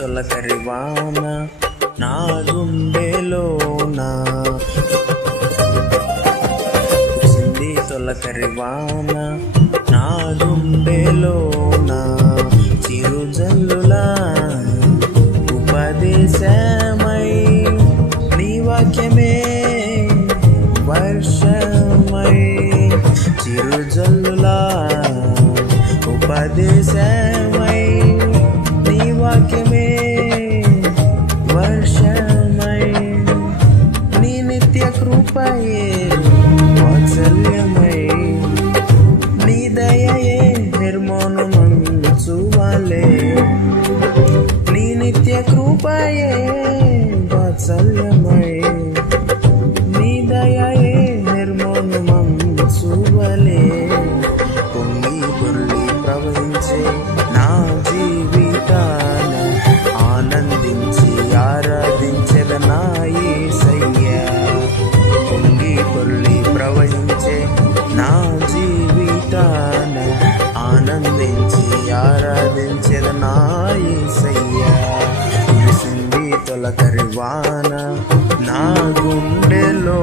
తొలకరి వాన నా గుండెలోన కురిసింది తొలకరి వాన నా గుండెలోన చిరుజల్లులా? ఉపదేశమై నీ వాక్యమే వర్షమై. చిరుజల్లులా? ఉపదేశమై కృపయే వాత్సల్యమై నీ దయయే నిర్మోను మంచువాలే. నీ నిత్య కృపయే వాత్సల్యమై నీ దయయే నిర్మోను మంచువలే. పొంగి పొర్లి ప్రవహించే నా జీవితాన నా జీవితాన ఆనందించి ఆరాధించిన నా యేసయ్యా కురిసింది తొలకరి వాన నా గుండెలో